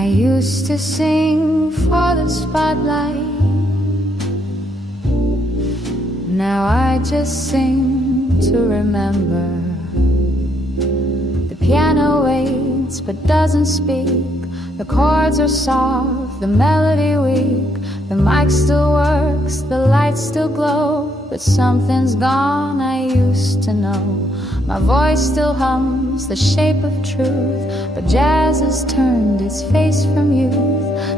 I used to sing for the spotlight. Now I just sing to remember. The piano waits but doesn't speak. The chords are soft, the melody weak. The mic still works, the lights still glow, but something's gone I used to know. My voice still hums the shape of truth, but jazz has turned its face from youth.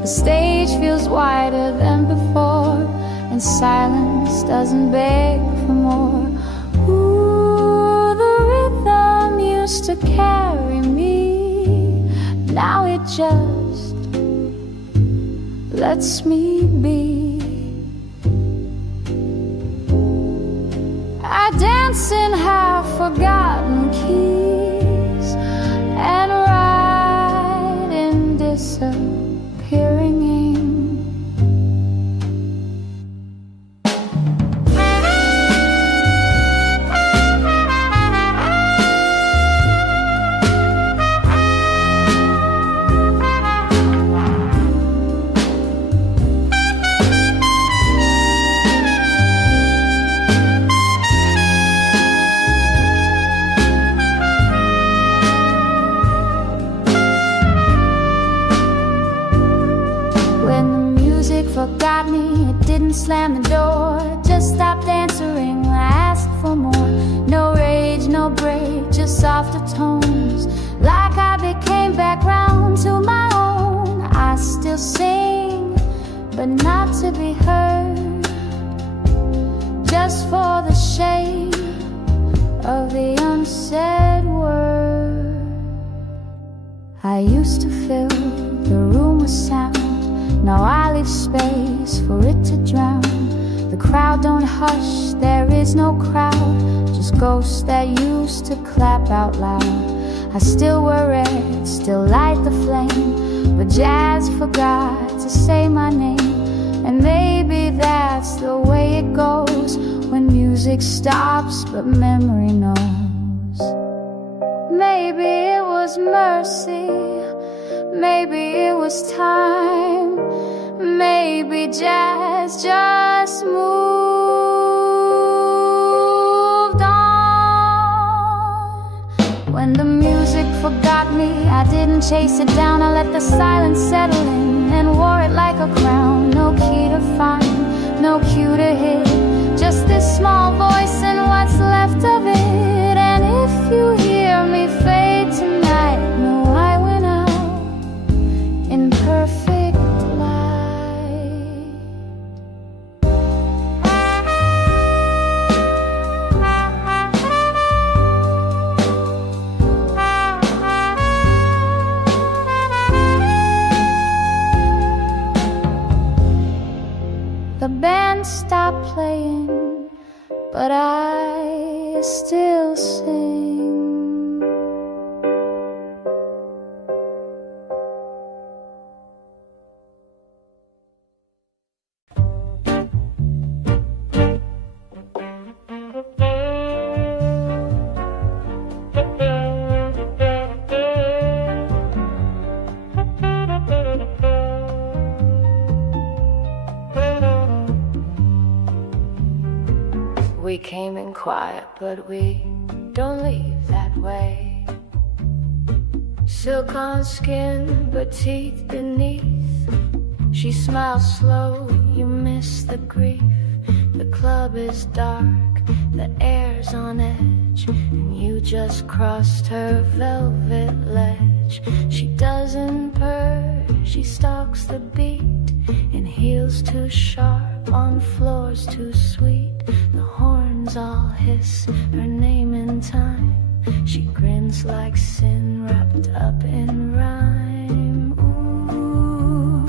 The stage feels wider than before, and silence doesn't beg for more. Ooh, the rhythm used to carry me, now it just lets me be. I dance in half-forgotten keys and ride in disappearing ink. Forgot me, it didn't slam the door, just stopped answering. I asked for more. No rage, no break, just softer tones. Like I became background to my own. I still sing, but not to be heard, just for the shade of the unsaid word. I used to fill the room with sound. Now I leave space for it to drown. The crowd don't hush, there is no crowd, just ghosts that used to clap out loud. I still wear red, still light the flame, but jazz forgot to say my name. And maybe that's the way it goes when music stops but memory knows. Maybe it was mercy, maybe it was time, maybe jazz just moved on. When the music forgot me, I didn't chase it down. I let the silence settle in and wore it like a crown. No key to find, no cue to hit, just this small voice and what's left of it. And if you hear me fade tonight, know I went out in perfect light. The band stopped playing, but I still sing. We came in quiet, but we don't leave that way. Silk on skin, but teeth beneath. She smiles slow, you miss the grief. The club is dark, the air's on edge, and you just crossed her velvet ledge. She doesn't purr, she stalks the beat, in heels too sharp, on floors too sweet. The horns all hiss her name in time. She grins like sin wrapped up in rhyme. Ooh.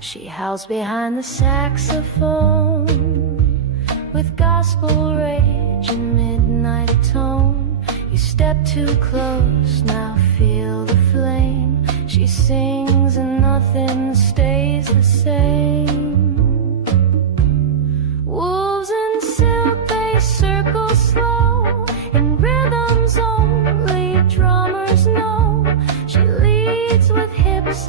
She howls behind the saxophone with gospel rage and midnight tone. You step too close, now feel the flame. She sings and nothing stays the same. Wolves in silk, they circle slow, in rhythms only drummers know. She leads with hips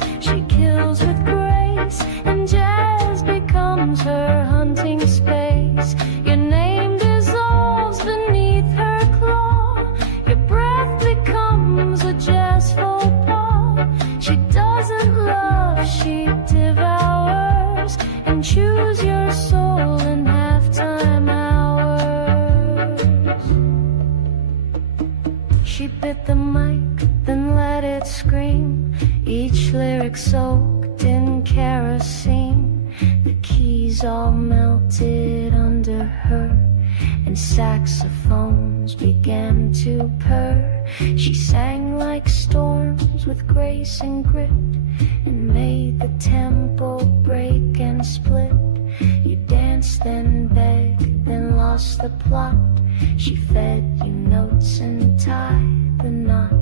would scream, each lyric soaked in kerosene. The keys all melted under her, and saxophones began to purr. She sang like storms with grace and grit, and made the tempo break and split. You danced, then begged, then lost the plot. She fed you notes and tied the knot.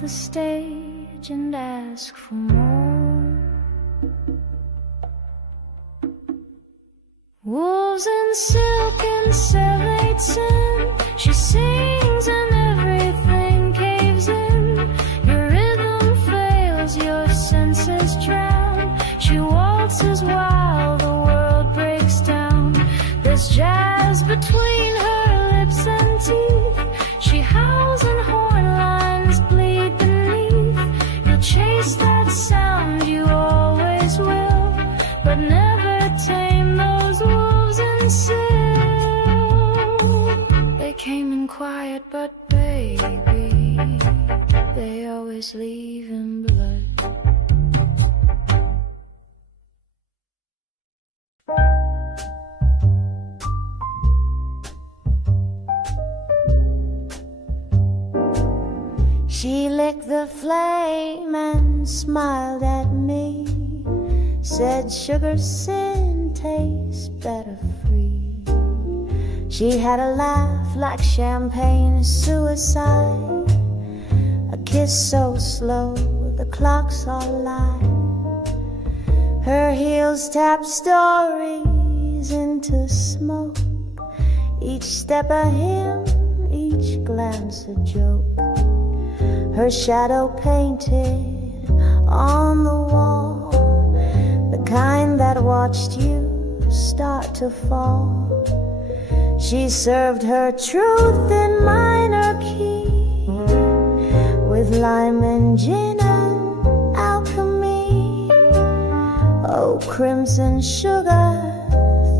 The stage and ask for more. Wolves in silk and 𝒍�𝒔𝒕. She sings and everything caves in. Your rhythm fails, your senses drown. She waltzes while the world breaks down. There's jazz between her lips and teeth. She howls and horn lines bleed beneath. You'll chase that sound, you always will, but never tame those wolves in silk. They came in quiet, but baby, they always leave in blood. She licked the flame and smiled at me, said sugar sin tastes better free. She had a laugh like champagne suicide, a kiss so slow the clocks all lie. Her heels tap stories into smoke, each step a hymn, each glance a joke. Her shadow painted on the wall, the kind that watched you start to fall. She served her truth in minor key, with lime and gin and alchemy. Oh, crimson sugar,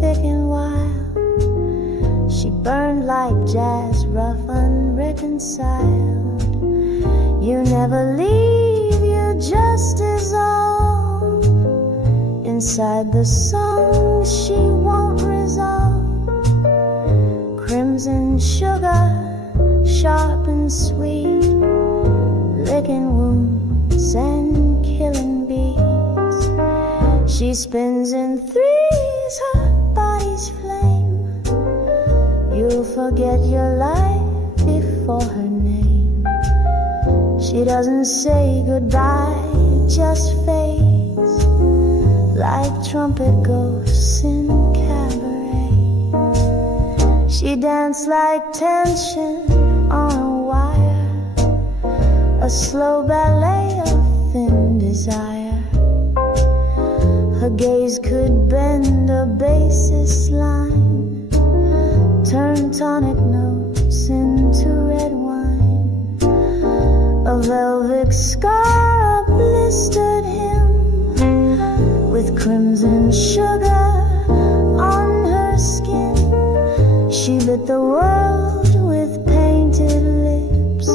thick and wild. She burned like jazz, rough, unreconciled. You never leave, you just dissolve inside the song she won't resolve. Crimson sugar, sharp and sweet, licking wounds and killing beats. She spins in threes, her body's flame. You'll forget your life before her name. She doesn't say goodbye, just fades like trumpet ghosts in cabaret. She danced like tension on a wire, a slow ballet of thin desire. Her gaze could bend a bassist line, turn tonic notes into red wine. A velvet scar, a blistered hem, with crimson sugar on her skin. She lit the world with painted lips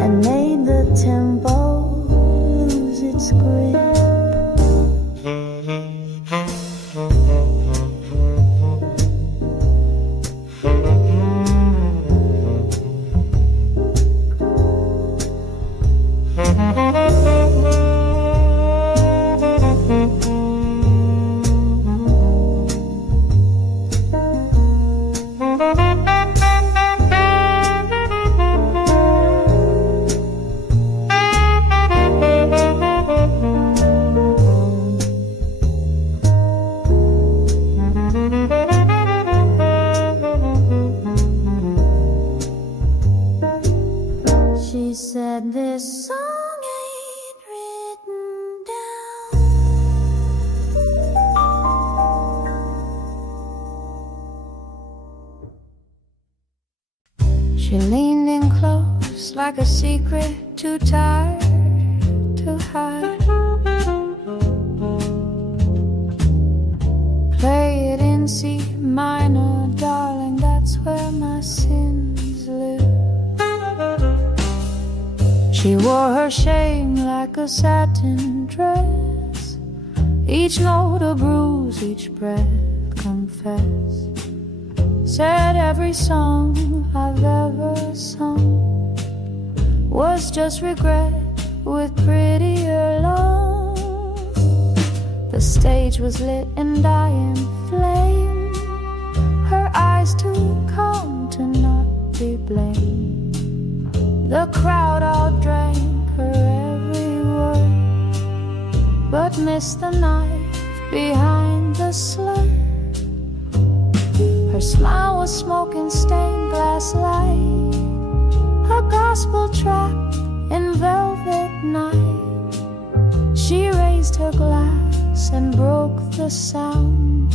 and made the tempo lose its grip. like a secret too tired to hide. Play it in C minor, darling, that's where my sins live. She wore her shame like a satin dress, each note a bruise, each breath confess. Said every song I've ever sung was just regret with prettier lungs. The stage was lit and dying flame, her eyes too calm to not be blamed. The crowd all drank her every word, but missed the knife behind the slur. Her smile was smoke and stained glass light, a gospel track in velvet night. She raised her glass and broke the sound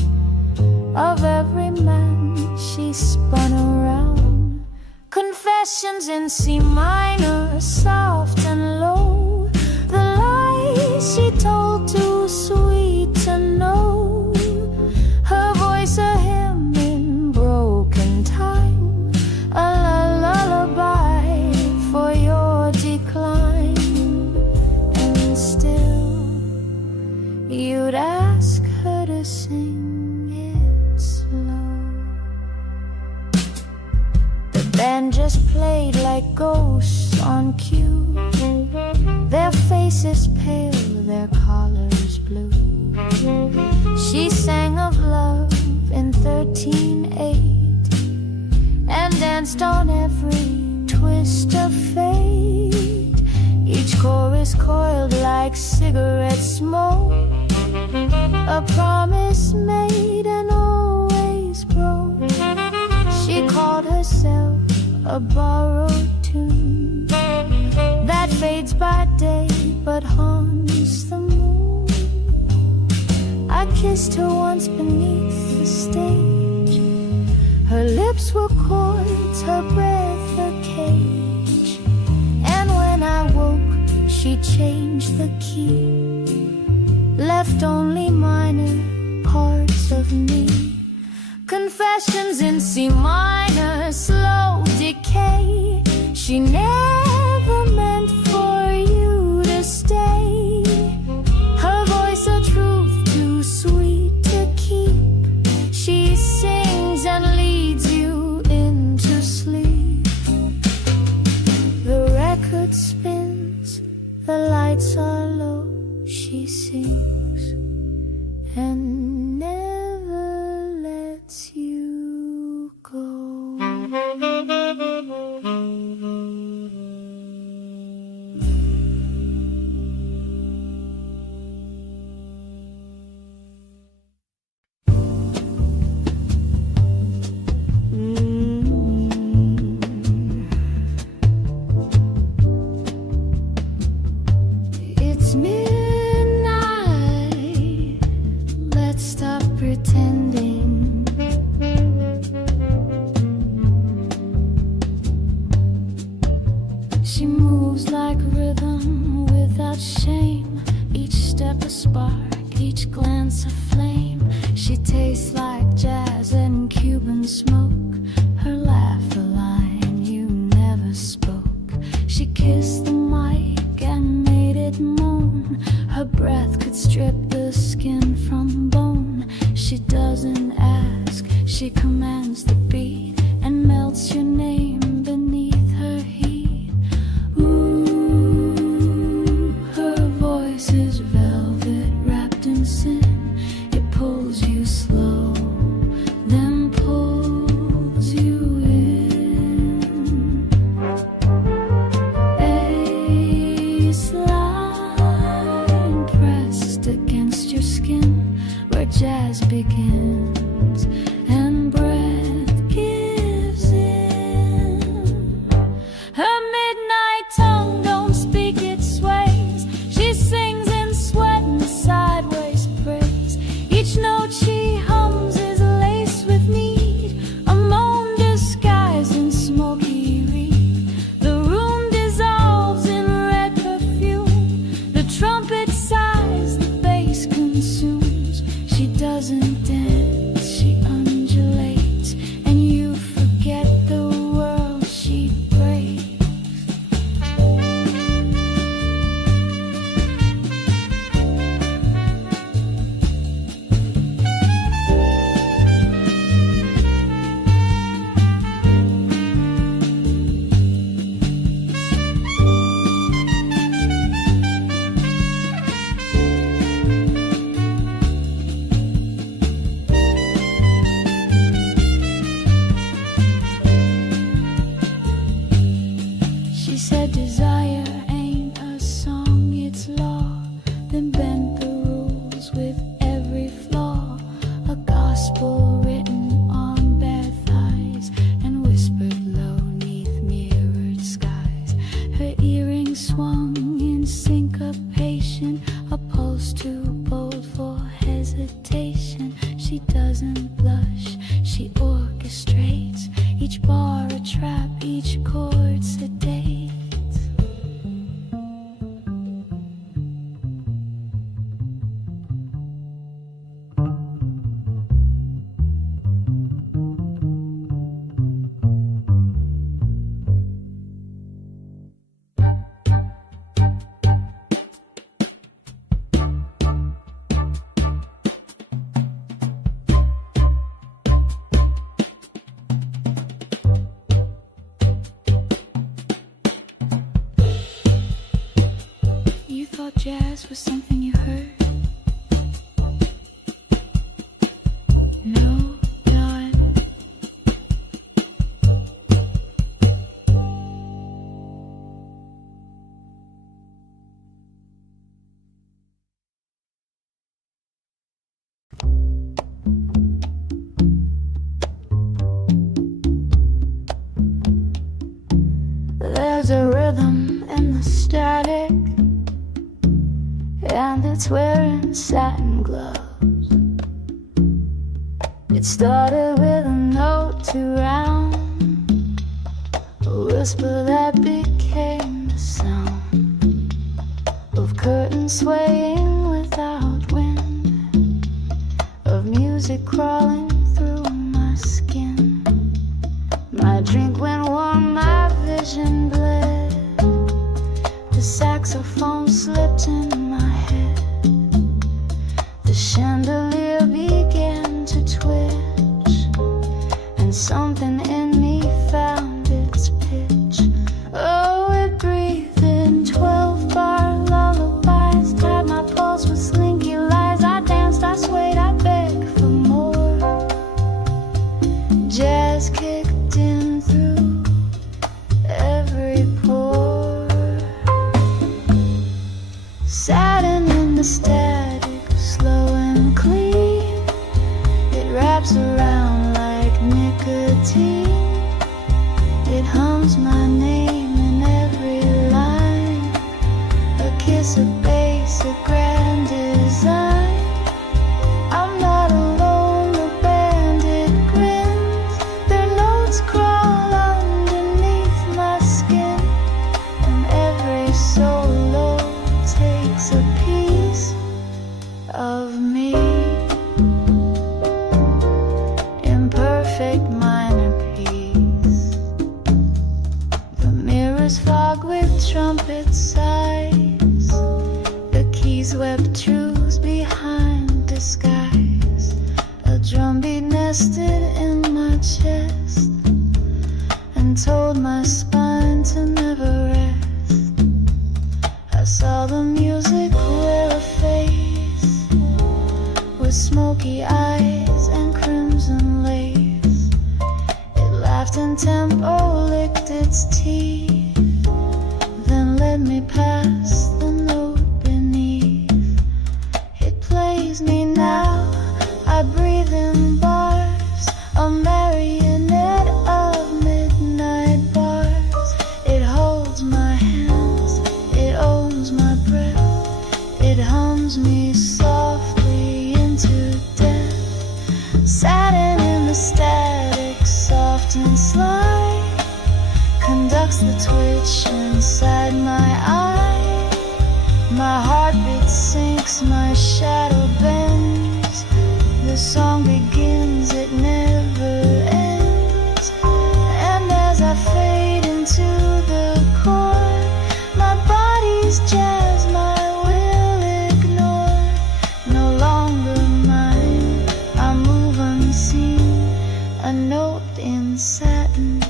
of every man she spun around. Confessions in C minor, soft and low, the lies she told too sweet to know. Her voice a hymn in broken time, a lullaby for your decline. And still you'd ask her to sing it slow. The band just played like ghosts on cue, their faces pale, their collars blue. She sang of love in 13/8 and danced on every twist of fate. Each chorus coiled like cigarette smoke, a promise made and always broke. She called herself a borrowed tune that fades by day but haunts the moon. I kissed her once beneath the stage, her lips were chords, her breath a cage. And when I woke, she changed the key, left only minor parts of me. Confessions in C minor, slow decay. She never meant for you to stay. Her voice a truth too sweet to keep. She sings and leads you into sleep. The record spins, the lights are low. She sings and never lets you go. It's midnight, let's stop pretending. She moves like rhythm without shame, each step a spark, each glance a flame. She tastes like jazz and Cuban smoke, her laugh a line you never spoke. She kissed the mic and made it moan, her breath could strip the skin from bone. She doesn't ask, she commands the beat and melts your name beneath her heat. Ooh, her voice is velvet wrapped in sin. It pulls you slow, then pulls you in. A slide pressed against your skin, where jazz begins and breath gives in. patient, a pulse too bold for hesitation. She doesn't blush, she orchestrates each bar a trap, each chord sedates. Jazz was something you heard? No, darling. There's a rhythm in the static, and it's wearing satin gloves. It started with a note to round, a whisper that became the sound of curtains swaying without wind, of music crawling through my skin. My drink went warm, my vision bled, the saxophone slipped in my head. The chandelier began to twitch, and something in me found its pitch. Oh, it breathed in 12-bar lullabies, tied my pulse with slinky lies. I danced, I swayed, I begged for more. Jazz kicked in through every pore. Satin in the static, slow and clean. It wraps around like nicotine. It hums my name in every line, a kiss, a bass, a grand design. I'm not alone, the bandit grins. Their notes crawl underneath my skin, and every solo takes a piece of me. Imperfect minor piece. The mirrors fog with trumpet sighs, the keys webbed truths behind disguise. A drumbeat nested in my chest and told my spine to never rest. I saw the music wear a face with smoky eyes and crimson lace. It laughed in tempo, licked its teeth, then led me past the note beneath. It plays me now, I breathe in bars, a marionette of midnight bars. It holds my hands, it owns my breath, it hums me softly into death. Satin in the static, soft and sly, conducts the twitch inside my eye. My heartbeat sinks, my shadow bends. The song begins, it never ends. And as I fade into the chord, my body's jazz, my will ignore. No longer mine, I move unseen, a note in satin,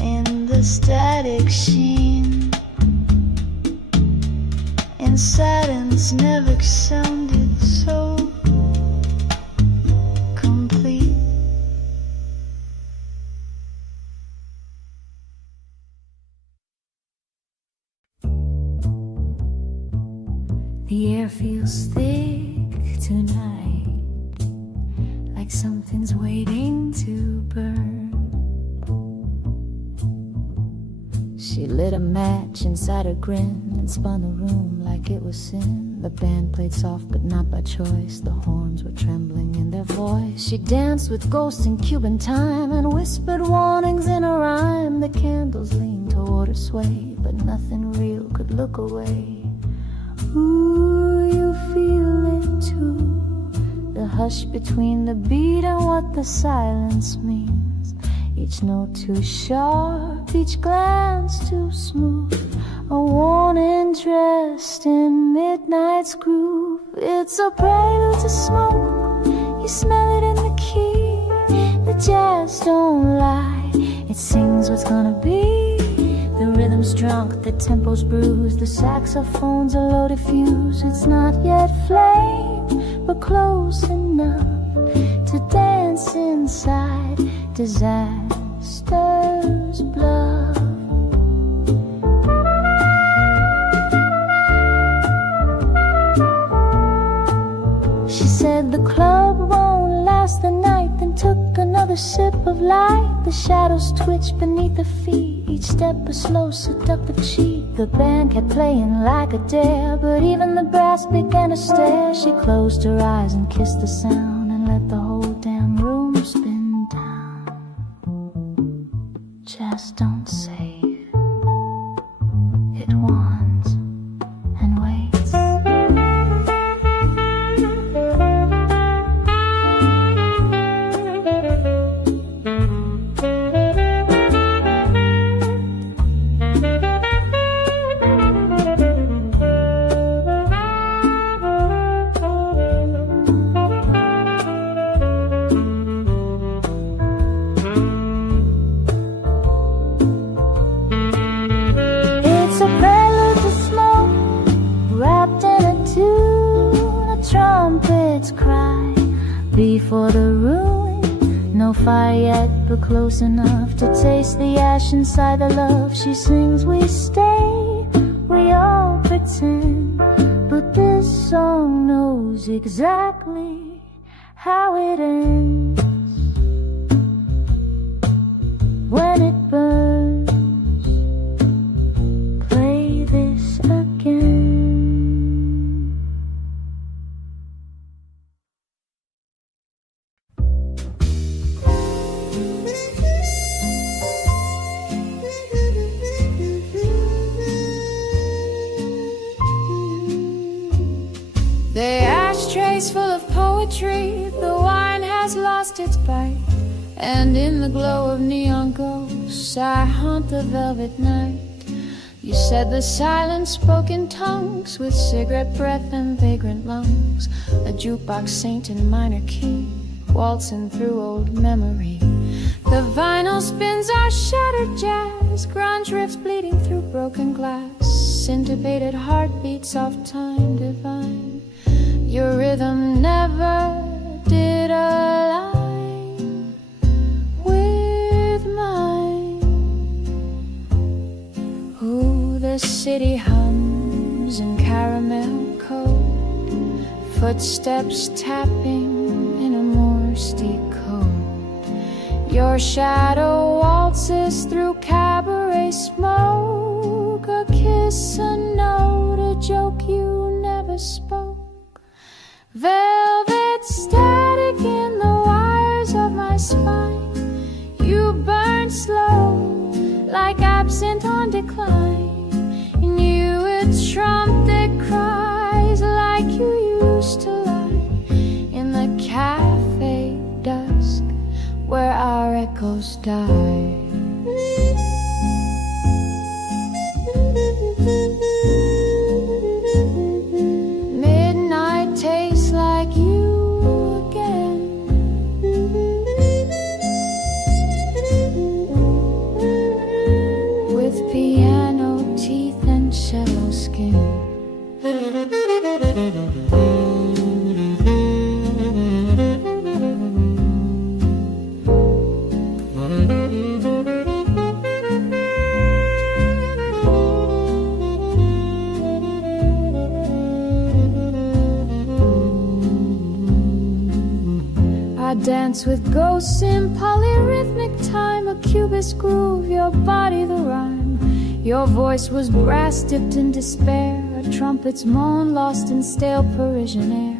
in the static sheen. In Satin's never sounded so complete. The air feels thick tonight, like something's waiting to burn. She lit a match inside her grin and spun the room like it was sin. The band played soft but not by choice. The horns were trembling in their voice. She danced with ghosts in Cuban time and whispered warnings in a rhyme. The candles leaned toward her sway, but nothing real could look away. Ooh, you feel it too, the hush between the beat and what the silence means. Each note too sharp, each glance too smooth, a warning dressed in midnight's groove. It's a prelude to smoke, you smell it in the key. The jazz don't lie, it sings what's gonna be. The rhythm's drunk, the tempo's bruised, the saxophone's a loaded fuse. It's not yet flame, but close enough to dance inside disaster's bluff. She said the club won't last the night, then took another sip of light. The shadows twitched beneath her feet, each step a slow seductive cheat. The band kept playing like a dare, but even the brass began to stare. She closed her eyes and kissed the sound and let the whole damn room spin down. Just don't save, it wants and waits. Before the ruin, no fire yet, but close enough to taste the ash inside the love. She sings, we stay, we all pretend, but this song knows exactly how it ends. When it burns, play this again. The ashtrays full of poetry, the wine has lost its bite, and in the glow of neon ghosts I haunt the velvet night. You said the silence spoke in tongues, with cigarette breath and vagrant lungs. A jukebox saint in minor key, waltzing through old memory. The vinyl spins our shattered jazz, grunge riffs bleeding through broken glass, syncopated heartbeats of time divine. Your rhythm never did align with mine. Ooh, the city hums in caramel coat, footsteps tapping in a Morse-y code. Your shadow waltzes through cabaret smoke, a kiss, a note, a joke you never spoke. Velvet static in the wires of my spine. You burn slow, like absinthe on decline. And you a trump that cries like you used to lie in the cafe dusk where our echoes die. Dance with ghosts in polyrhythmic time, a cubist groove, your body the rhyme. Your voice was brass dipped in despair, a trumpet's moan lost in stale Parisian air.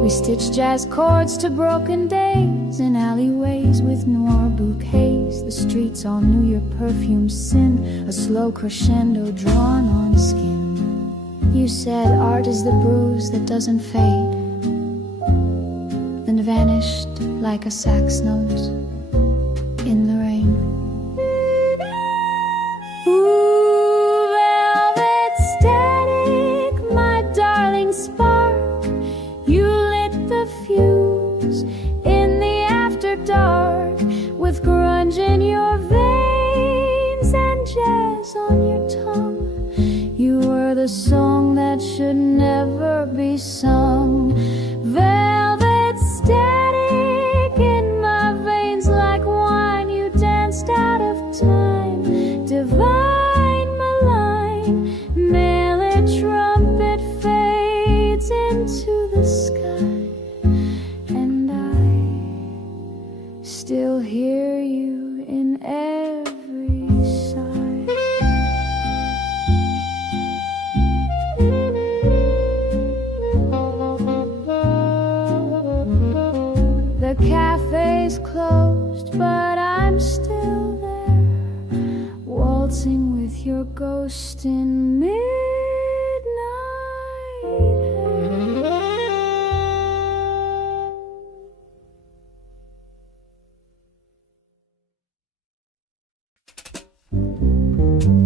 We stitched jazz chords to broken days in alleyways with noir bouquets. The streets all knew your perfume's sin, a slow crescendo drawn on skin. You said art is the bruise that doesn't fade, then vanished like a sax note in the rain. Ooh, velvet static, my darling spark, you lit the fuse in the after dark, with grunge in your veins and jazz on your tongue. You were the song that should never be sung. Velvet static in my veins like wine, you danced out of time. Divine malign, melee trumpet fades into the sky, and I still hear you in every sigh. The cafe's closed, but I'm still there, waltzing with your ghost in midnight air.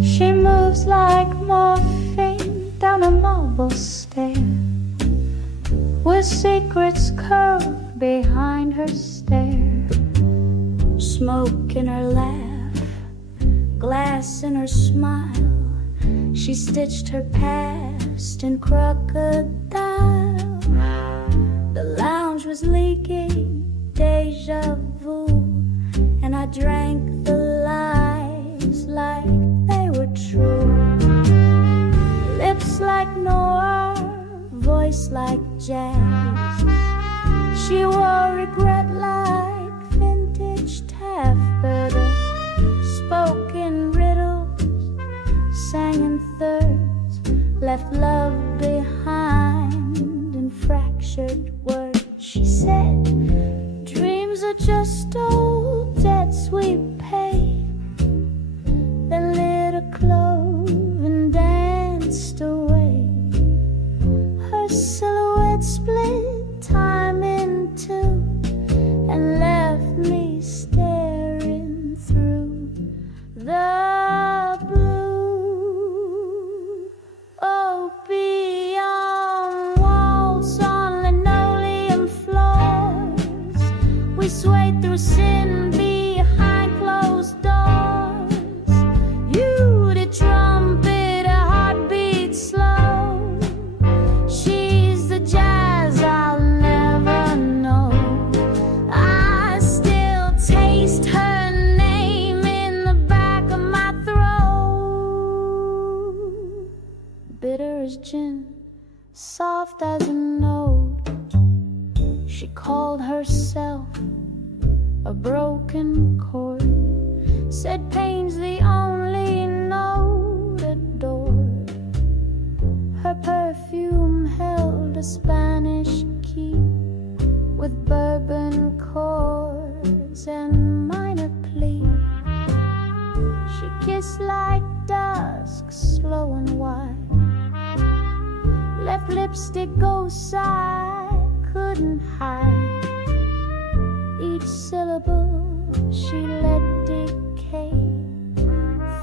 She moves like morphine down a marble stair, with secrets curled behind her stare. Smoke in her laugh, glass in her smile. She stitched her past in crocodile. The lounge was leaking deja vu, and I drank the lies like they were true. Lips like noir, voice like jazz. She wore regret like vintage taffeta, spoke in riddles, sang in thirds, left love behind in fractured words. She said, dreams are just old debts we pay. Then lit a clove and danced away. Her silhouette split time in two and left me staring through the blue. Opium waltz on linoleum floors. We swayed through sin behind closed doors. You did trumpet, a heartbeat slow. She's the jazz I'll never know. I still taste her name in the back of my throat. Bitter as gin, soft as a note. She called herself a broken chord, said pain's the only note adored. Her perfume held a Spanish key with bourbon chords and minor plea. She kissed like dusk, slow and wide, left lipstick ghosts I couldn't hide. Each syllable she let decay,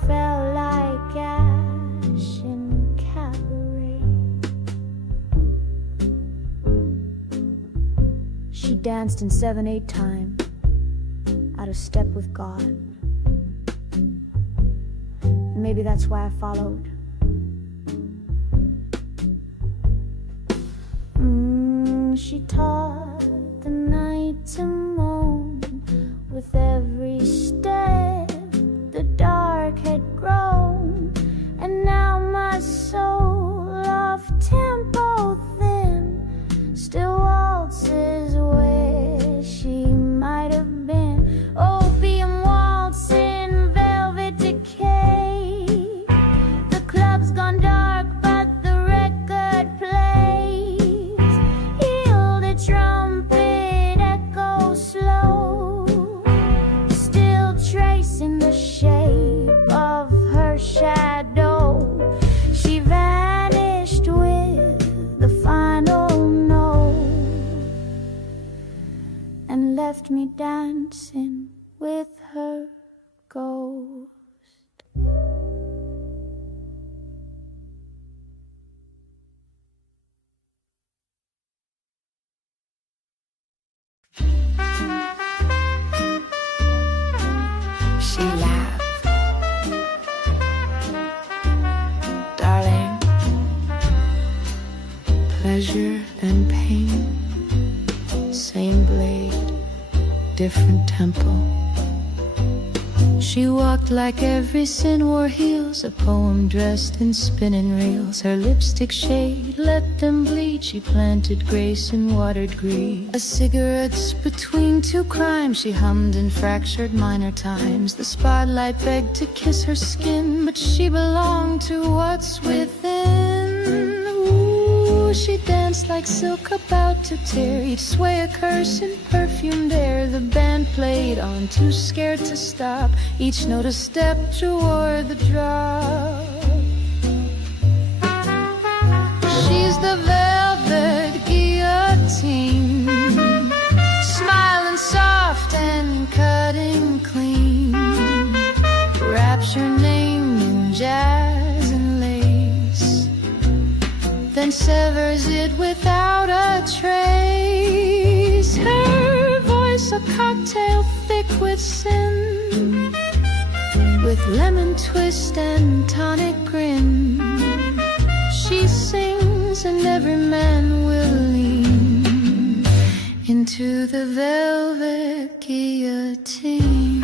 fell like ash in cabaret. She danced in 7/8 time, out of step with God. Maybe that's why I followed. She taught the night to moan with every step. The dark had grown, and now my soul off tempo thin still waltzes where she might have been. Opium waltz in velvet decay, left me dancing with her ghost. She laughed. Darling, pleasure and pain, same blade, different tempo. She walked like every sin wore heels, a poem dressed in spinning reels. Her lipstick shade, let them bleed. She planted grace in watered greed. A cigarette's between two crimes. She hummed in fractured minor times. The spotlight begged to kiss her skin, but she belonged to what's within. Ooh, she danced like silk about to tear, each sway a curse in perfumed air. The band played on, too scared to stop, each note a step toward the drop. She's the velvet guillotine, smiling soft and cutting clean. Wraps her name in jazz and lace, then severs it without a trace. Her voice a cocktail thick with sin, with lemon twist and tonic grin. She sings and every man will lean into the velvet guillotine.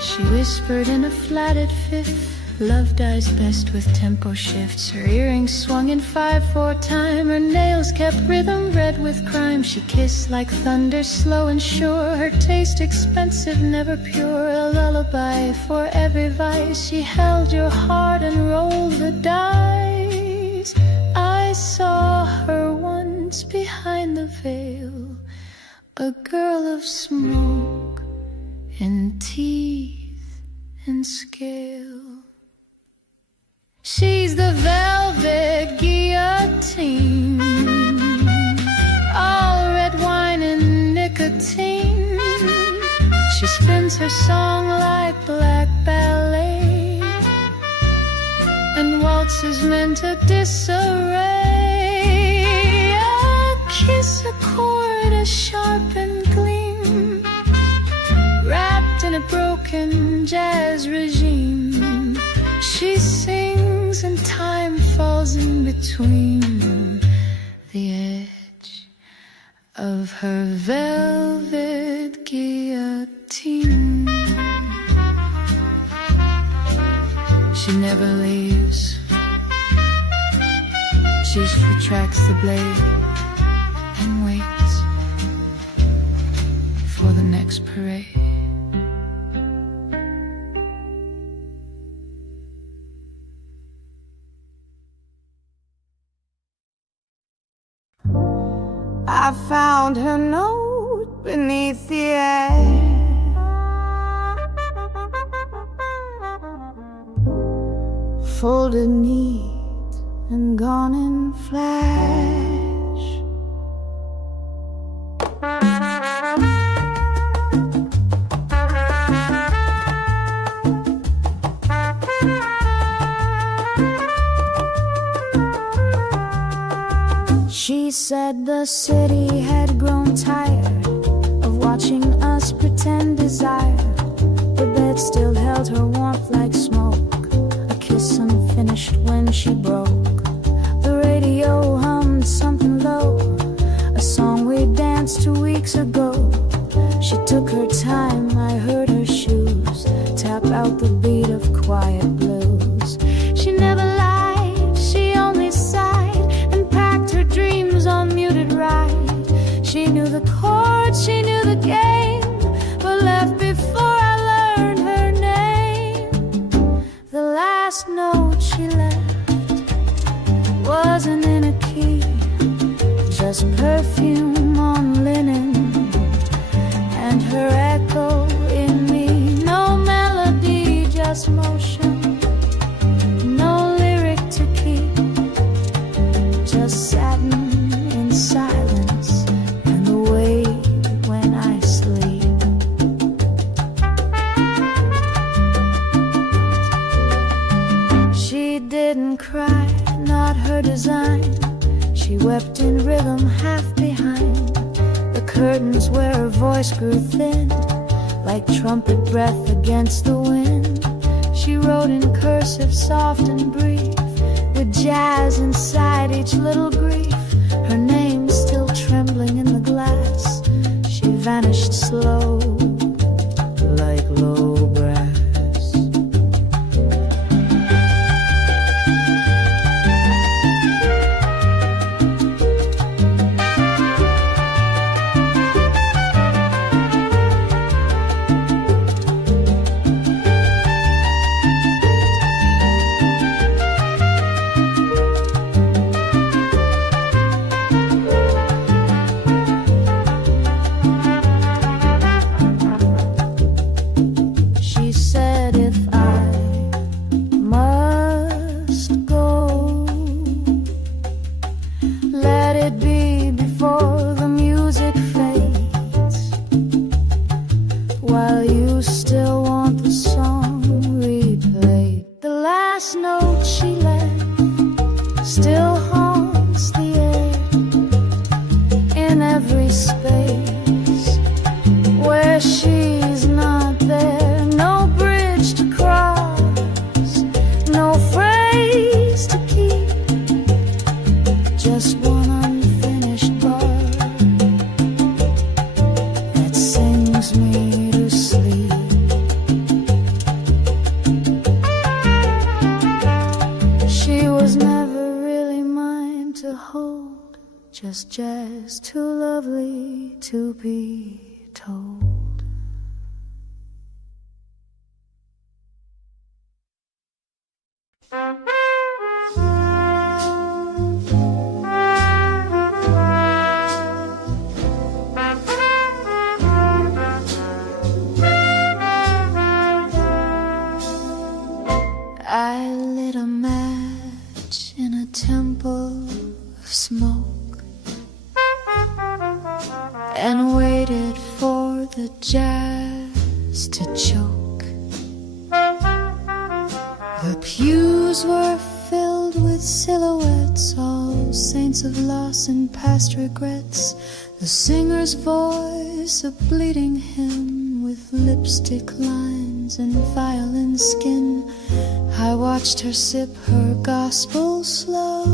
She whispered in a flatted fifth, love dies best with tempo shifts. Her earrings swung in 5/4 time, her nails kept rhythm red with crime. She kissed like thunder, slow and sure, her taste expensive, never pure. A lullaby for every vice. She held your heart and rolled the dice. I saw her once behind the veil, a girl of smoke and teeth and scale. She's the velvet guillotine, all red wine and nicotine. She spins her song like black ballet, and waltzes meant a disarray. A kiss, a chord, a sharpened gleam, wrapped in a broken jazz regime. She sings and time falls in between the edge of her velvet guillotine. She never leaves. She retracts the blade and waits for the next parade. I found her note beneath the air, folded neat and gone in flash. She said the city had grown tired of watching us pretend desire. The bed still held her warmth like smoke, a kiss unfinished when she broke. The radio hummed something low, a song we danced 2 weeks ago. She took her time, I heard her shoes tap out the beat of quiet blues. She never lied, she only sighed, and packed her dreams on muted ride. She knew the chords, she knew the game, but left before I learned her name. The last note she left wasn't in a key, just perfume on linen, and her echo in me in rhythm, half behind the curtains where her voice grew thin, like trumpet breath against the wind. She wrote in cursive, soft and brief, with jazz inside each little grief. Her name still trembling in the glass. She vanished slow, like low brass. Just too lovely to be told. I lit a match in a temple of smoke and waited for the jazz to choke. The pews were filled with silhouettes, all saints of loss and past regrets. The singer's voice, a bleeding hymn with lipstick lines and violin skin. I watched her sip her gospel slow,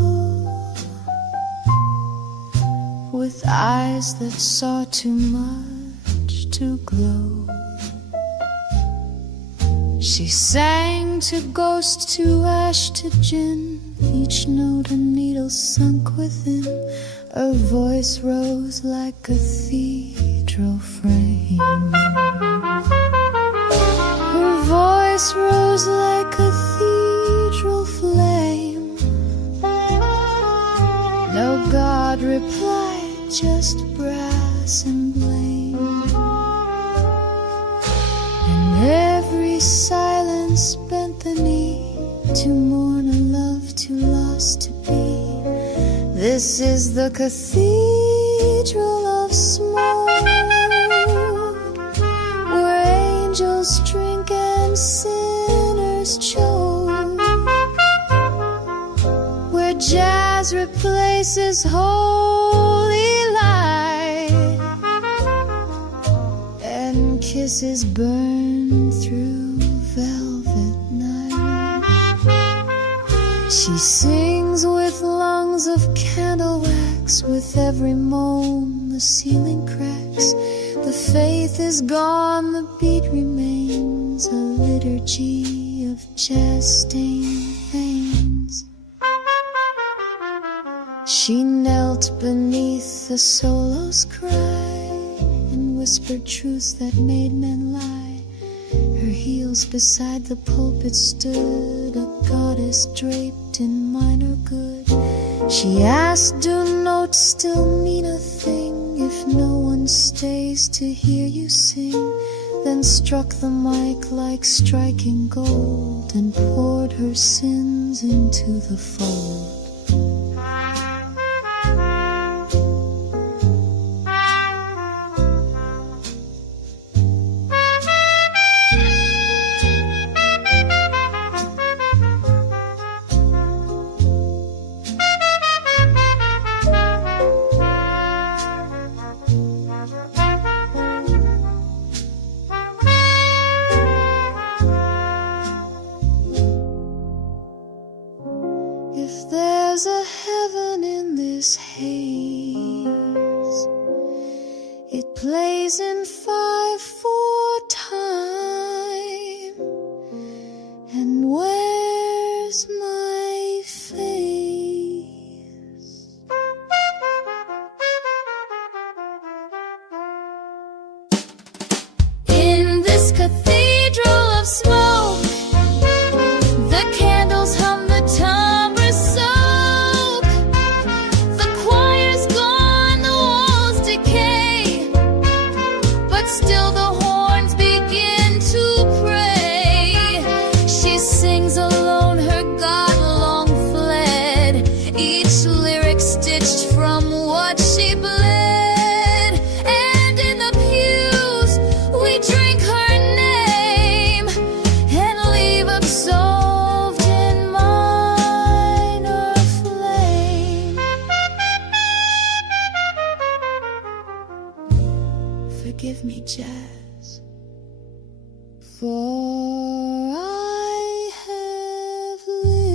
with eyes that saw too much to glow. She sang to ghost, to ash, to gin, each note a needle sunk within. Her voice rose like cathedral frame. Her voice rose like cathedral flame. No God replied, just brass and blame. And every silence bent the knee to mourn a love too lost to be. This is the Cathedral of Smoke, where angels drink and sinners choke, where jazz replaces holy light, and kisses burn through velvet night. She sings with lungs of candle wax, with every moan the ceiling cracks. The faith is gone, the beat remains, a liturgy of jazz-stained veins. She knelt beneath the solo's cry and whispered truths that made men lie. Her heels beside the pulpit stood, a goddess draped in minor good. She asked, do notes still mean a thing if no one stays to hear you sing? Then struck the mic like striking gold and poured her sins into the fold. plays in 5/4 time. And where's my face? In this cathedral of smoke, the candles hum, the timbres soak. The choir's gone, the walls decay, but still the horns begin to pray. She sings alone, her God long fled, each lyric stitched from what she bled. And in the pews we drink her name and leave absolved in minor flame. Forgive me, jazz, for I have lived.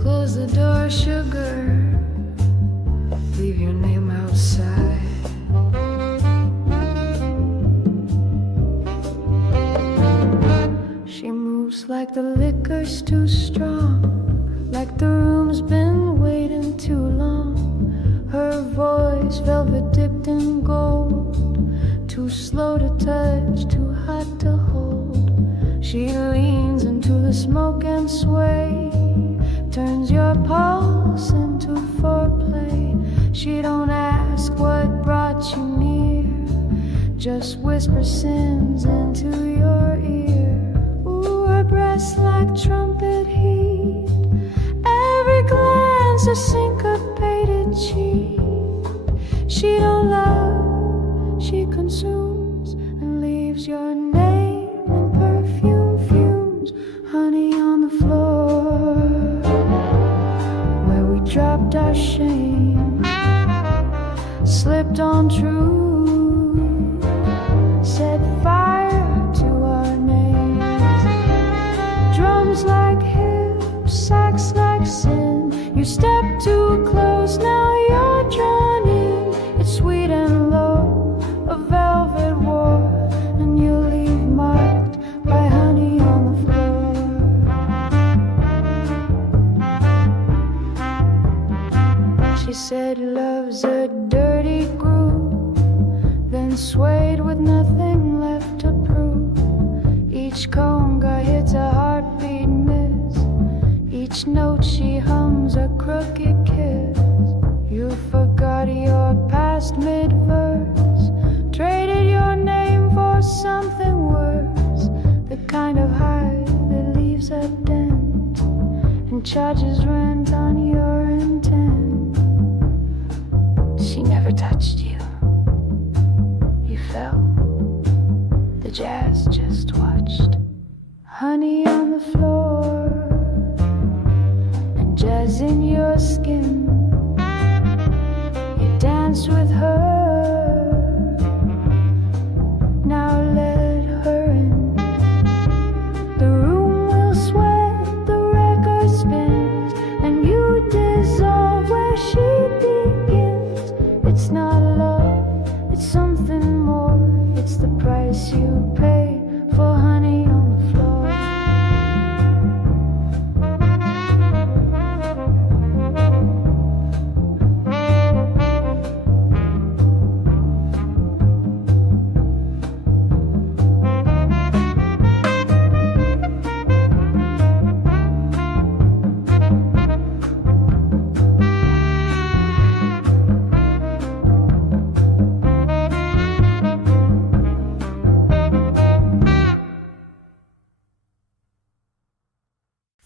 Close the door, sugar. Leave your name outside. She moves like the liquor's too strong, like the room's been waiting too long. Her voice, velvet dipped in gold, too slow to touch, too hot to hold. She leans into the smoke and sway, turns your pulse into foreplay. She don't ask what brought you near, just whisper sins into your ear. Ooh, her breasts like trumpet heat, every glance a syncopated cheat. She don't love, she consumes and leaves your name in perfume fumes. Honey on the floor, where we dropped our shame, slipped on truth, set fire to our names. Drums like hips, sax like sin. You step too close, now you're drawn in. It's sweet and low, a velvet war, and you leave marked by honey on the floor. She said love's a dirty groove, then swayed with nothing left to prove. Each conga hits a heartbeat miss, each note she hums a crooked kiss. You forgot your past mid-verse, traded your name for something worse, the kind of high that leaves a dent and charges rent on your intent. She never touched you, you fell, the jazz just watched. Honey on the floor and jazz in your skin. You danced with her, now let her in. The room will sweat, the record spins, and you dissolve where she begins. It's not love, it's something more. It's the price you pay for honey on the floor.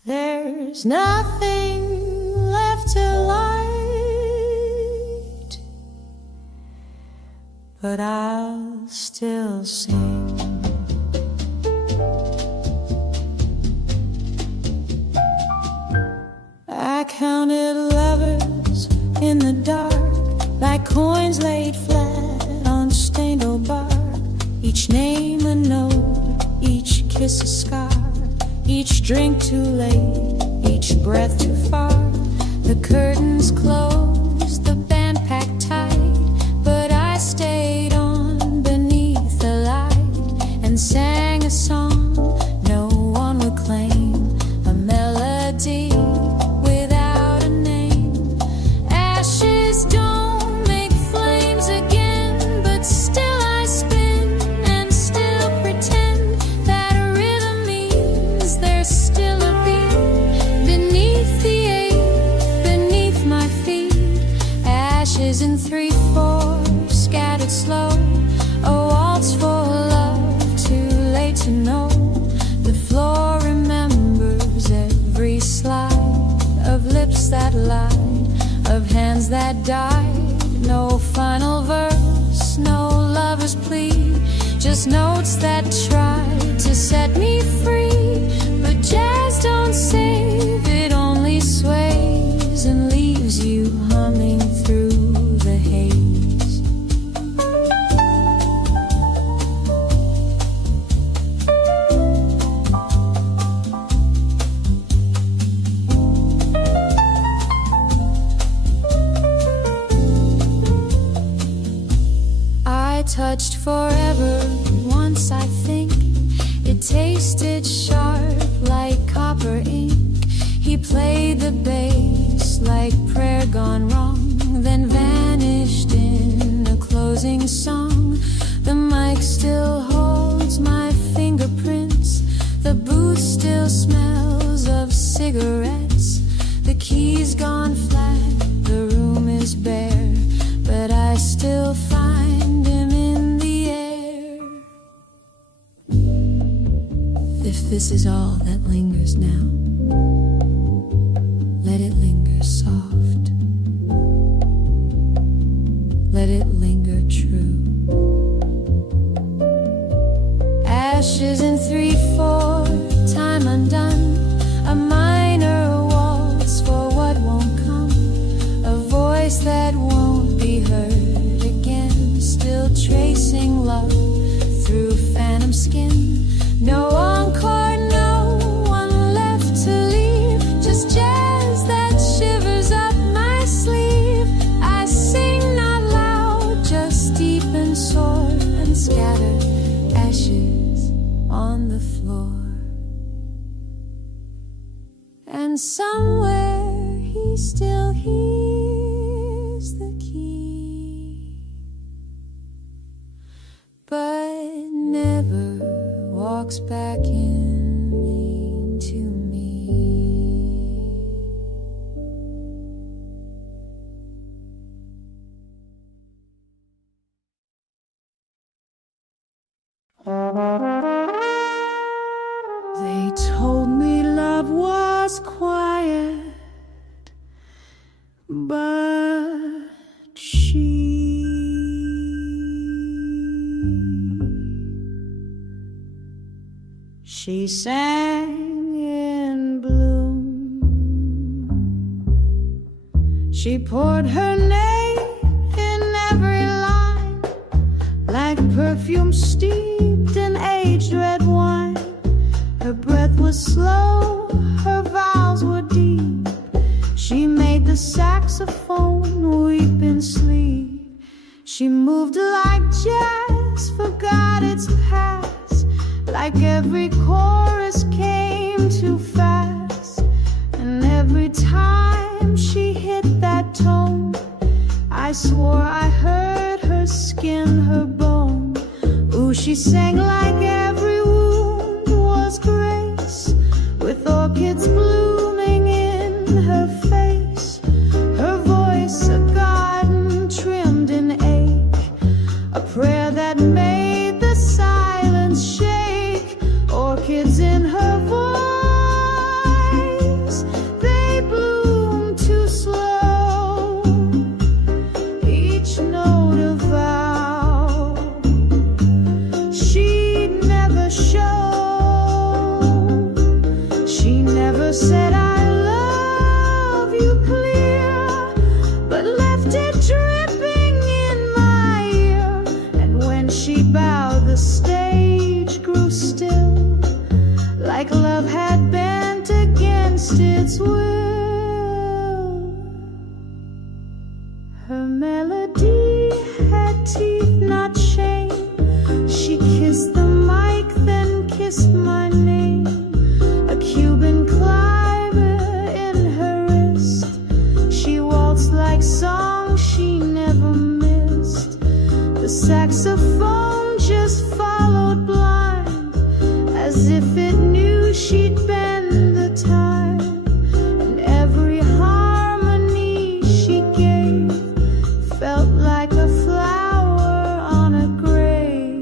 There's nothing left to light, but I'll still sing. I counted lovers in the dark, like coins laid flat on stained old bark. Each name a note, kiss a scar, each drink too late, each breath too far. The curtains closed, the band packed tight, but I stayed on beneath the light and sang a song no one would claim, a melody without a name. Ashes don't make flames again, but still I spin and still pretend that a rhythm means there's still a beat beneath the ache, beneath my feet. Ashes in 3/4 scattered slow, a waltz for love, too late to know. The floor remembers every slide of lips that lied, of hands that died. No final verse, no lover's plea, just notes that tried to set me free. But jazz don't save, it only sways and leaves you humming through the haze. I touched forever once, I think. It tasted sharp like copper ink. He played the bass like prayer gone wrong, then vanished in a closing song. The mic still holds my fingerprints, the booth still smells of cigarettes. The key's gone flat, the room is bare, but I still find him in the air. If this is all that lingers now, let it linger soft, let it linger true. Ashes in 3/4, time undone, a minor waltz for what won't come, a voice that won't be heard again, still tracing love through phantom skin. No encore, no one left to leave, just jazz that shivers up my sleeve. I sing not loud, just deep and sore, and scatter ashes on the floor. And somewhere he still hears the key, but never walks back into me. They told me love was quiet, but she sang in bloom. She poured her name in every line, like perfume steeped in aged red wine. Her breath was slow, her vows were deep. She made the saxophone weep in sleep. She moved like jazz, forgot its past, like every chorus came too fast. And every time she hit that tone, I swore I heard her skin, her bone. Ooh, she sang like every wound was grace, with orchids blooming in her face. Her voice a garden trimmed in ache, a prayer that made the silence shake. Orchids in her voice, they bloom too slow, each note a vow she'd never show. She never said I love you clear, but left it dripping in my ear. And when she bowed kissed the mic, then kissed my name. A Cuban climber in her wrist. She waltzed like songs she never missed. The saxophone just followed blind, as if it knew she'd bend the time. And every harmony she gave felt like a flower on a grave.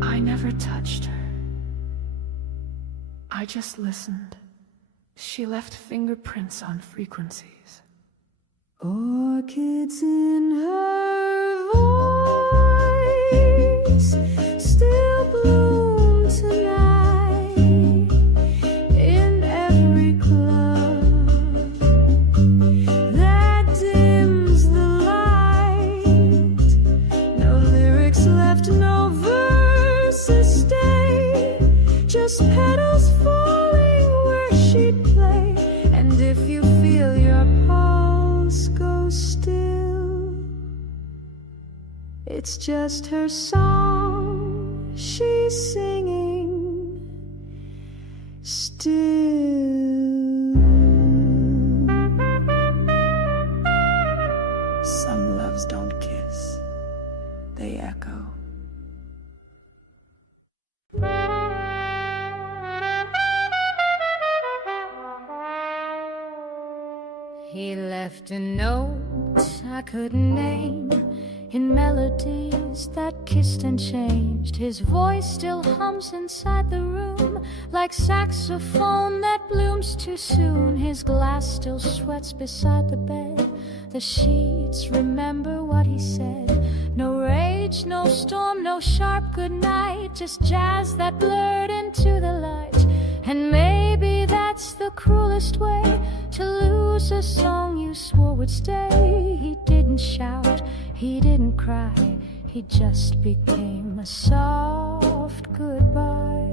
I never touched her. I just listened. She left fingerprints on frequencies. Orchids in her voice still bloom tonight in every club that dims the light. No lyrics left, no verses stay, just petals falling where she'd play. And if you feel your pulse go still, it's just her song she's singing still. Some loves don't kiss, they echo. He left a note I couldn't name, in melodies that kissed and changed. His voice still hums inside the room, like saxophone that blooms too soon. His glass still sweats beside the bed. The sheets remember what he said. No rage, no storm, no sharp goodnight, just jazz that blurred into the light. And maybe that's the cruelest way to lose a song you swore would stay. He didn't shout, he didn't cry, he just became a soft goodbye.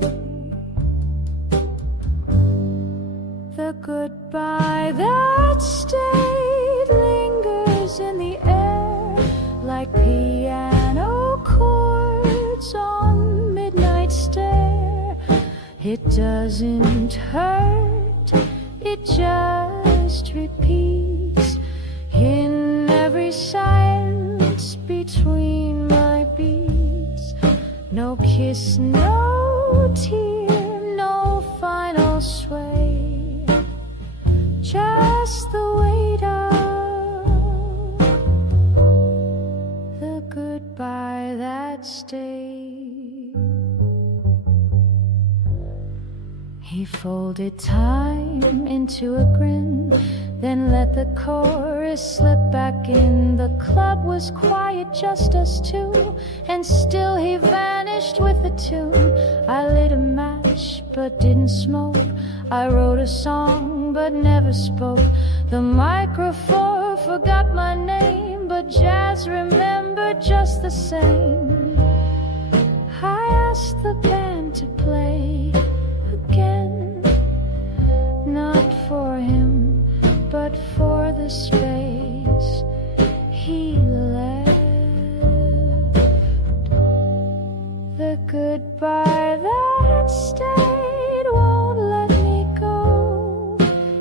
The goodbye that stayed lingers in the air, like piano chords on midnight stair. It doesn't hurt, it just repeats in every silence between my beats. No kiss, no tear, no final sway, just the weight of the goodbye that stayed. He folded time into a grin, then let the chorus slip back in. The club was quiet, just us two, and still he vanished with the tune. I lit a match, but didn't smoke. I wrote a song, but never spoke. The microphone forgot my name, but jazz remembered just the same. I asked the band to play again, not for him, but for the space he left. The goodbye that stayed won't let me go.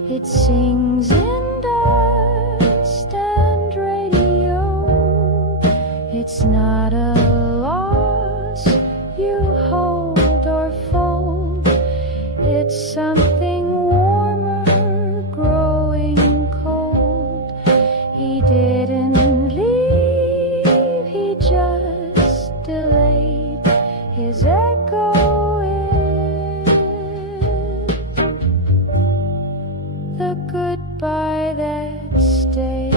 It sings in dust and radio. It's not a loss you hold or fold. It's something warmer, growing cold. He didn't leave, he just delayed his echo in the goodbye that stayed.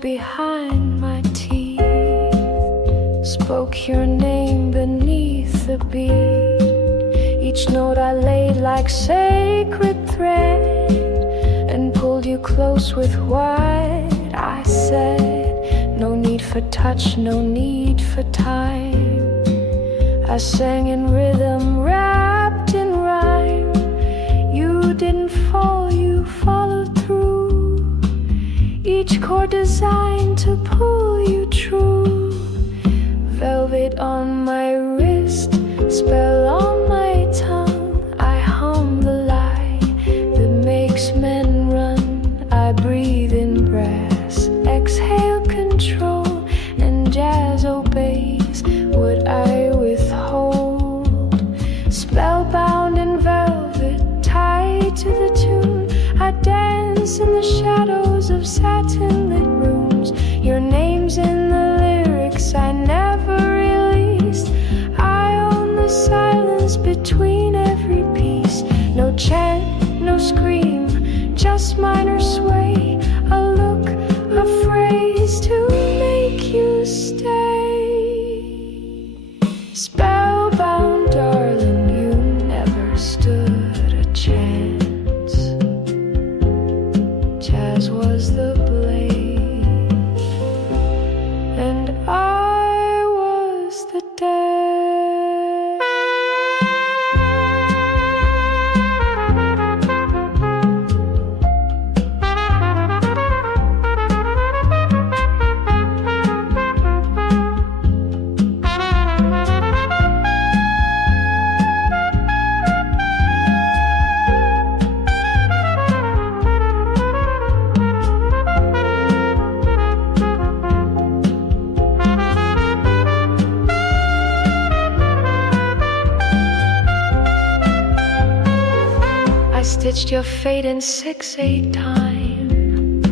Behind my teeth, spoke your name beneath the beat. Each note I laid like sacred thread and pulled you close with what I said. No need for touch, no need for time. I sang in rhythm, wrapped in rhyme. You didn't fall, you followed through. Each chord designed to pull you true. Velvet on my wrist, spell on my tongue. I hum the lie that makes men run. I breathe in brass, exhale control, and jazz obeys what I withhold. Spellbound in velvet, tied to the tune, I dance in the shadows of satin lit rooms. Your name's in the lyrics I never released. I own the silence between every piece. No chant, no scream, just minor sway. A look, a phrase to make you stay. Spellbound, darling, you never stood a chance. Jazz was the blade, and I was the dead. Stitched your fate in 6/8 time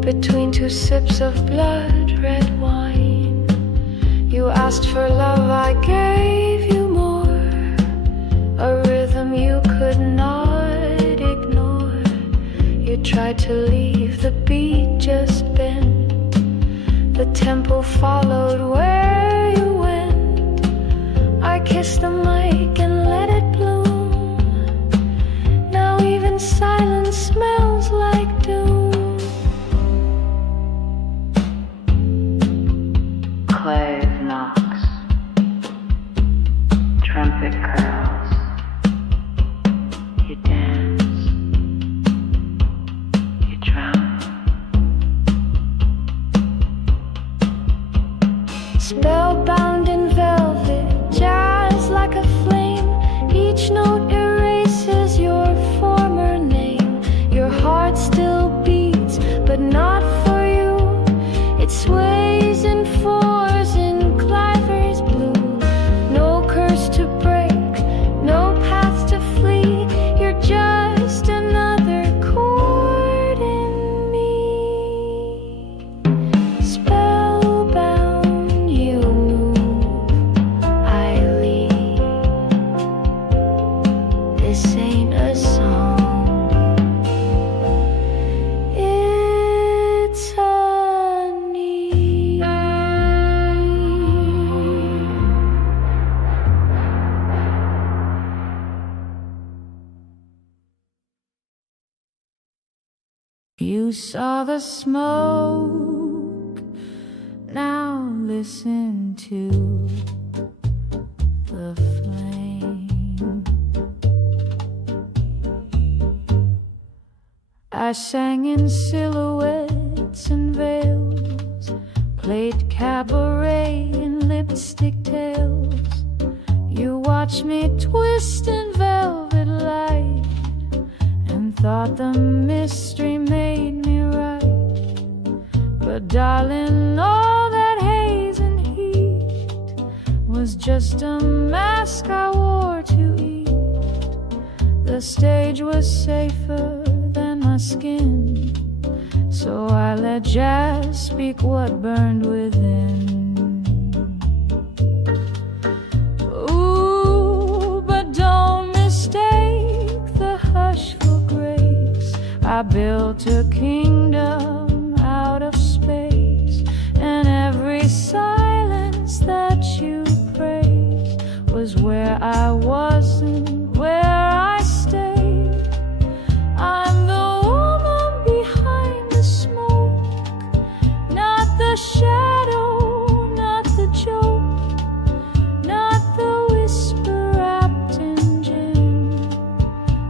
between two sips of blood red wine. You asked for love, I gave you more. A rhythm you could not ignore. You tried to leave, the beat just bent. The tempo followed where you went. I kissed the mic and let it bloom. Silence smells like doom. Clave knocks, trumpet curls. You dance, you drown. Spellbound in velvet, jazz like a flame. Each note erases your former name. Your heart still beats, but not for you. It sways and fours in Cliver's blue. No curse to break, no path to flee. You're just another chord in me. Spellbound, you move, I lead. This ain't a song. You saw the smoke, now listen to the flame. I sang in silhouettes and veils, played cabaret in lipstick tales. You watched me twist in velvet light and thought the mystery made me right. But darling, all that haze and heat was just a mask I wore to eat. The stage was safer than my skin, so I let jazz speak what burned within. Ooh, but don't mistake the hush for grace. I built a kingdom out of space, and every silence that you praised was where I wasn't, where I stayed. I'm the woman behind the smoke, not the shadow, not the joke, not the whisper wrapped in gin,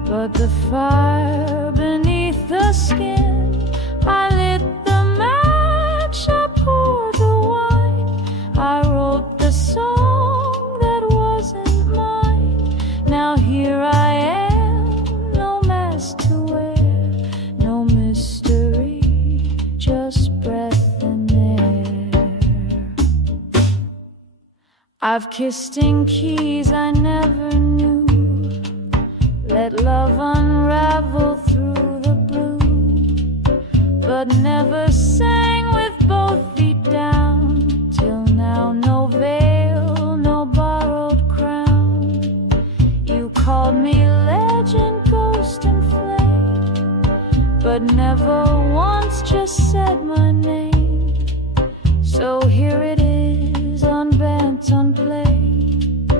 but the fire beneath the skin. I lit the match, I poured the wine, I wrote the song that wasn't mine. Now here I am, no mask to wear, no mystery, just breath and air. I've kissed in keys I never knew, let love unravel through the blue, but never sang with both feet down. Till now, no veil, no borrowed crown. You called me legend, ghost and flame, but never once just said my name. So here it is, unbent, unplayed,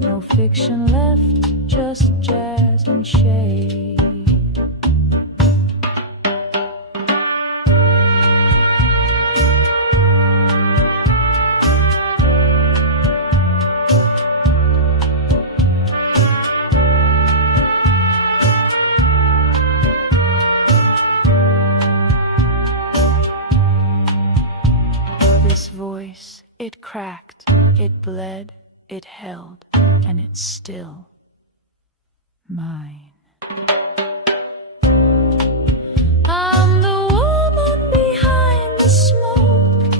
no fiction left, just jazz and shade. This voice, it cracked, it bled, it held, and it's still mine. I'm the woman behind the smoke,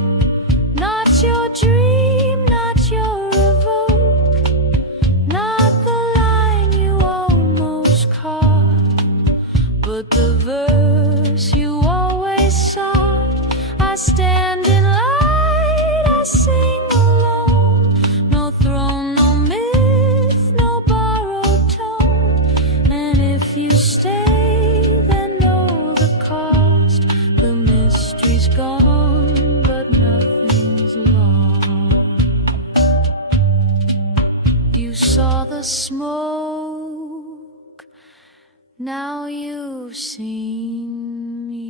not your dream, not your evoke, not the line you almost caught, but the verse you always sought. I stand in light, I sing alone, no throne, no myth, no borrowed tone. And if you stay, then know the cost. The mystery's gone, but nothing's lost. You saw the smoke, now you've seen me.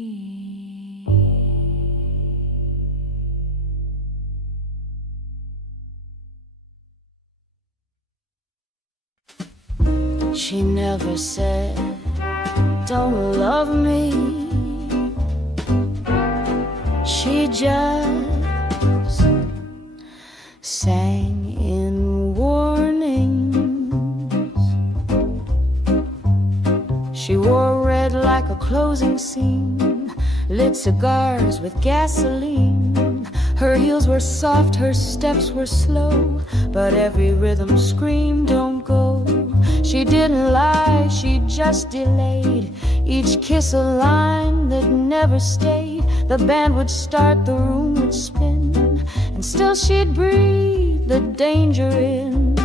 She never said, don't love me. She just sang in warnings. She wore red like a closing scene, lit cigars with gasoline. Her heels were soft, her steps were slow, but every rhythm screamed, don't go. She didn't lie, she just delayed. Each kiss a line that never stayed. The band would start, the room would spin, and still she'd breathe the danger in.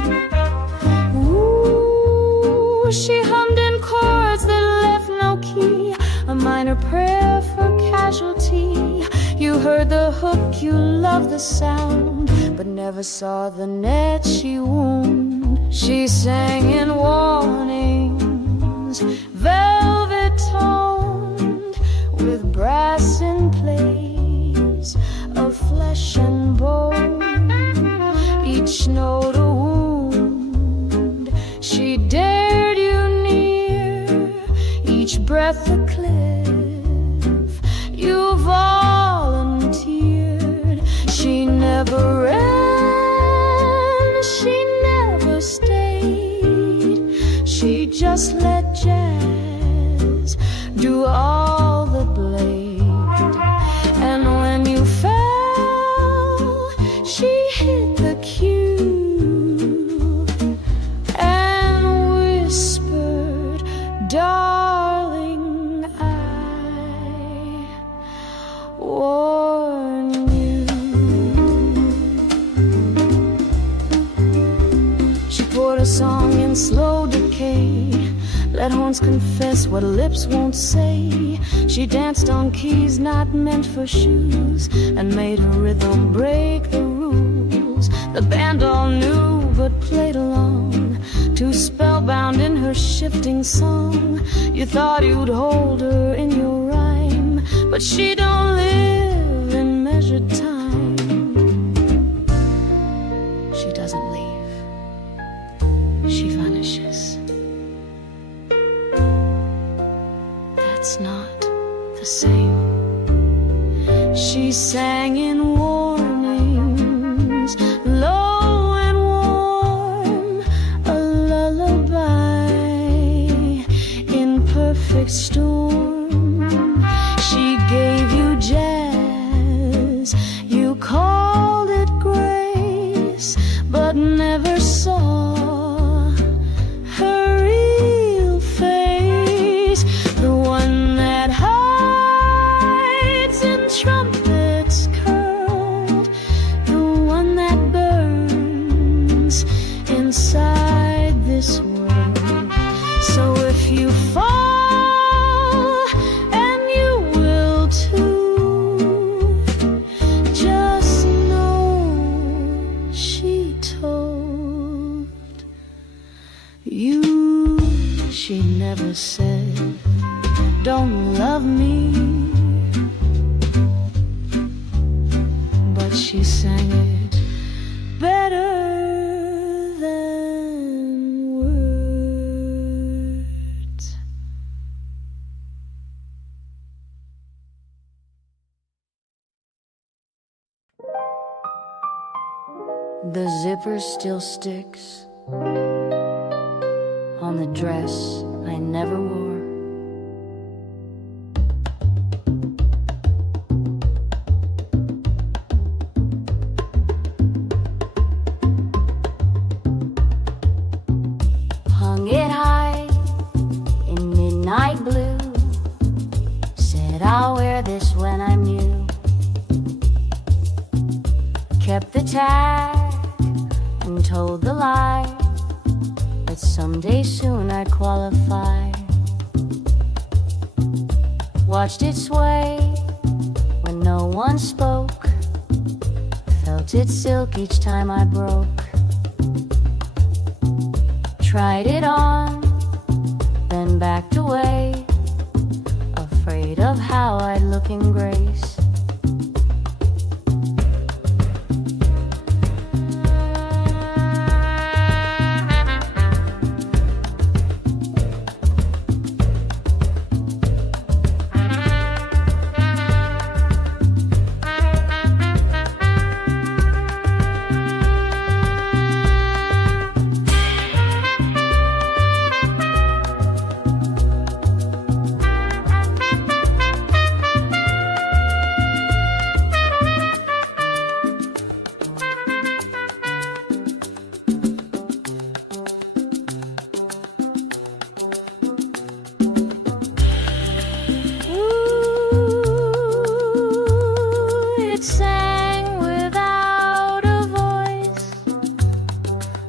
Ooh, she hummed in chords that left no key, a minor prayer for casualty. You heard the hook, you loved the sound, but never saw the net she wound. She sang in warnings, velvet toned, with brass in place of flesh and bone. Each note a wound, she dared you near, each breath a cliff. You volunteered. She never ran, she never stayed, she just let a song in slow decay. Let horns confess what lips won't say. She danced on keys not meant for shoes, and made her rhythm break the rules. The band all knew but played along, too spellbound in her shifting song. You thought you'd hold her in your rhyme, but she don't live in measured time. She doesn't leave, she vanishes. That's not the same. She sang in warnings, low and warm, a lullaby in perfect storm. She gave you jazz, you called it grace, but never saw her real face, the one that hides in trumpets curled, the one that burns inside this world. So if you fall, and you will too, just know she told you. She never said, don't love me, but she sang it better than words. The zipper still sticks on the dress I never wore. Hung it high in midnight blue, said I'll wear this when I'm new. Kept the tag and told the lie that someday soon I'd qualify. Watched it sway when no one spoke, felt its silk each time I broke. Tried it on, then backed away, afraid of how I'd look in grace.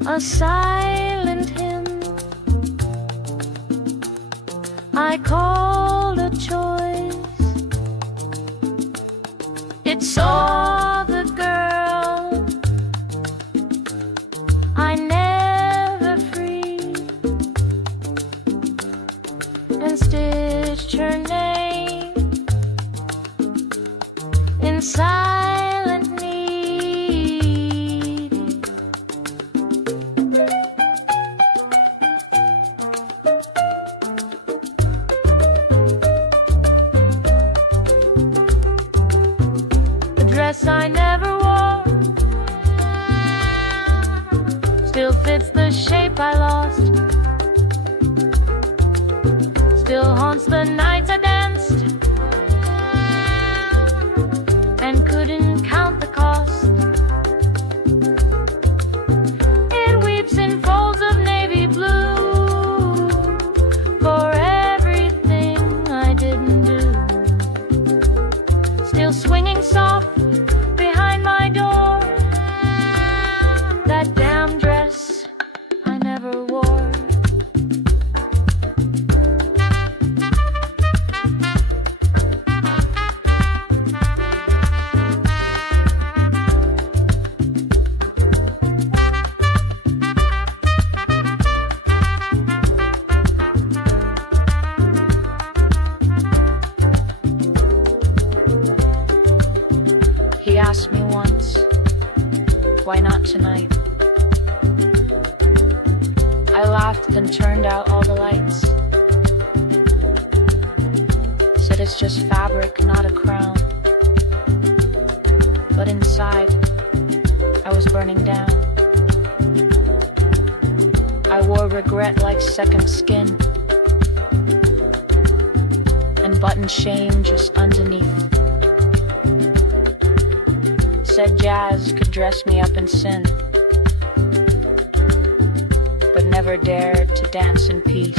A silent hymn I called a choice. It saw the girl I never freed, and stitched her name in silent need. Dress I never wore still fits the shape I lost, still haunts the nights I danced and couldn't count the cost. It weeps in folds of navy blue for everything I didn't do, still swinging soft behind my door. That damn dress I never tonight. I laughed, then turned out all the lights. Said it's just fabric, not a crown. But inside, I was burning down. I wore regret like second skin, and buttoned shame just underneath. Said jazz could dress me up in sin, but never dared to dance in peace.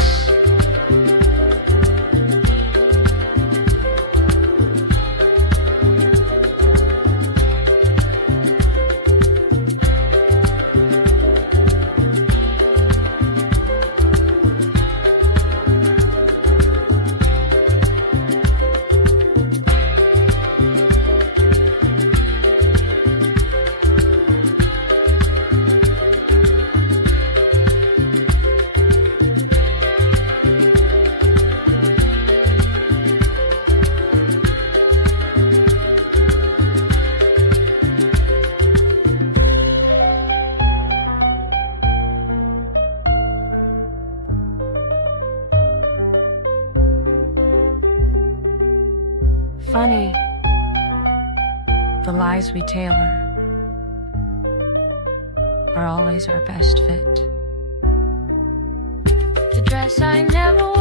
Funny, the lies we tailor are always our best fit. The dress I never